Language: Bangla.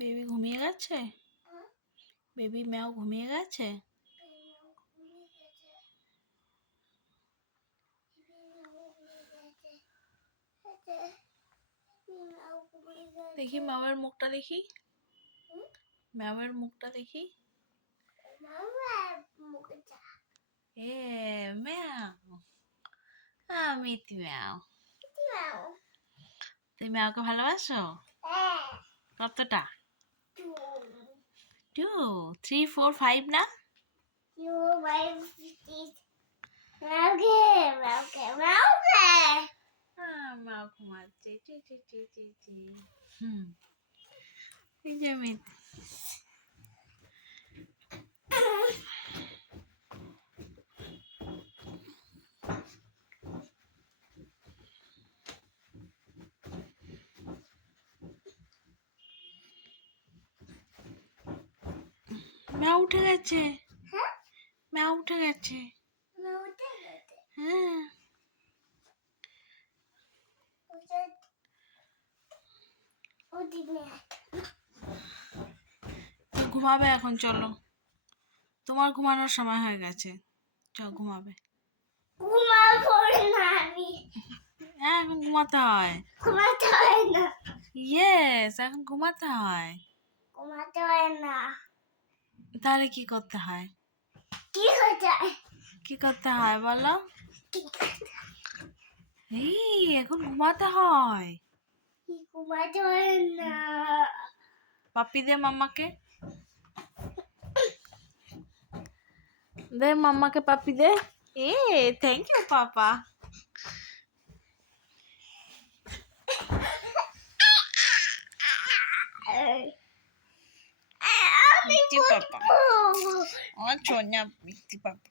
বেবি ঘুমিয়ে গেছে? বেবি ম্যাও ঘুমিয়ে গেছে? দেখি ম্যাওয়ের মুখটা দেখি, ম্যাওয়ের মুখটা দেখি। এ ম্যাও, মিতি ম্যাও। তুমি ম্যাওকে ভালোবাসো? কতটা? 2, 3, 4, 5 না? ম্যাও ঘুমাচ্ছে। এই যে মিতি। ম্যাও উঠে গেছে, ম্যাও উঠে গেছে। হ্যাঁ, ঘুমাবে এখন, চলো। তোমার ঘুমানোর সময় হয়ে গেছে, চল ঘুমাবে। হ্যাঁ, এখন ঘুমাতে হয়। ইয়েস, এখন ঘুমাতে হয়। তাহলে কি করতে হয়? কি করতে হয় বলো? এই এখন ঘুমাতে হয়। পাপ্পি দে মাম্মাকে, দে মাম্মাকে পাপ্পি দে। Thank you papa. মিষ্টি পাপা, আমার সোনা মিষ্টি পাপা।